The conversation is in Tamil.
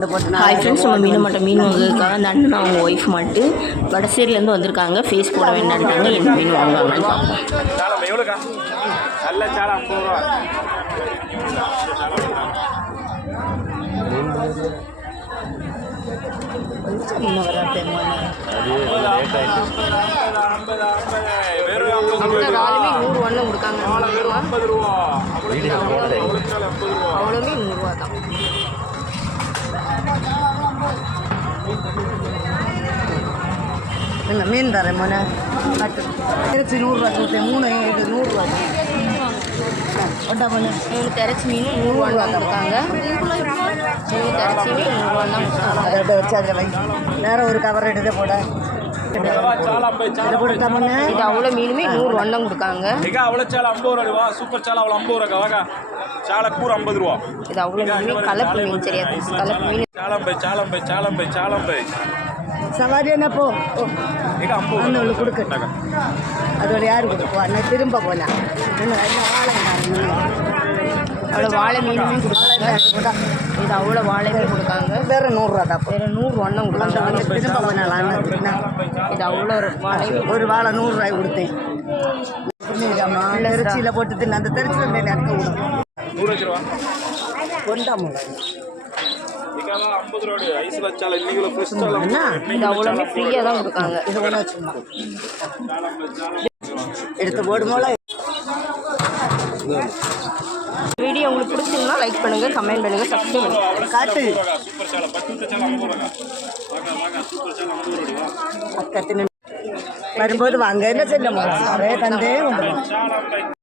ஹாய் ஃப்ரெண்ட்ஸ், நம்ம மீன் வாங்குறதுக்காக அந்த அண்ணன் அவங்க ஒய்ஃப் மட்டும் வடசேரியிலேருந்து வந்திருக்காங்க. ஃபேஸ் போட வேண்டான்ட்டாங்க. என்ன மீன் வாங்குவாங்கன்னு பார்ப்போம். அவ்வளோமே 100 தான். என்ன மீன் தரேன் மோனே, கட்டு 100 கொடுத்தேன். 3 இது 100 ஒட்டா பண்ணு. இவங்க திரைச்சி மீன் 100 தான் கொடுத்தாங்க. இவங்க திரைச்சி மீன் 100 தான் கொடுத்தாங்க. அதை வச்சு அதில் வை. வேற ஒரு கவர் எடுத்து போட கொடுத்தா பண்ணு. இது அவ்வளோ மீனுமே 100 தான் கொடுக்காங்க. அவ்வளோ சாலை 50 ரூபா, சூப்பர் சாலை அவ்வளோ 50 ரூபா வாங்க. சாலை கூறு 50 ரூபா. இது அவ்வளோ மீன் கலப்பு மீன். சரியா கலப்பு மீன். சாலம்பை சவாரி என்ன போ அண்ணன் கொடுக்க. அதோட யாரு கொடுப்போம் அண்ணன் திரும்ப போகலாம். அவ்வளோ வாழை மீனுமே கொடுத்தாங்க. இது அவ்வளோ வாழை மீன் கொடுத்தாங்க. வேறு 100 தான். வேறு 100 தான் கொடுத்தாங்க. திரும்ப போனால் அண்ணன் இது அவ்வளோ வாழை ஒரு வாழை 100 ரூபாய் கொடுத்தேன். திருச்சியில் போட்டு தின்னு அந்த திருச்சியில் எனக்கு விடும் கொண்டாம இது அவ்வளோமே ஃப்ரீயாக தான் கொடுக்காங்க. இது ஒன்று சும்மா எடுத்து போடுமோல. வீடியோ உங்களுக்கு பிடிச்சிருந்தா லைக் பண்ணுங்கள், கமெண்ட் பண்ணுங்கள், சப்ஸ்கிரைப் பண்ணுங்கள். காட்டு பக்கத்தில் வரும்போது வாங்க என்ன சொல்ல தந்தே உண்டு.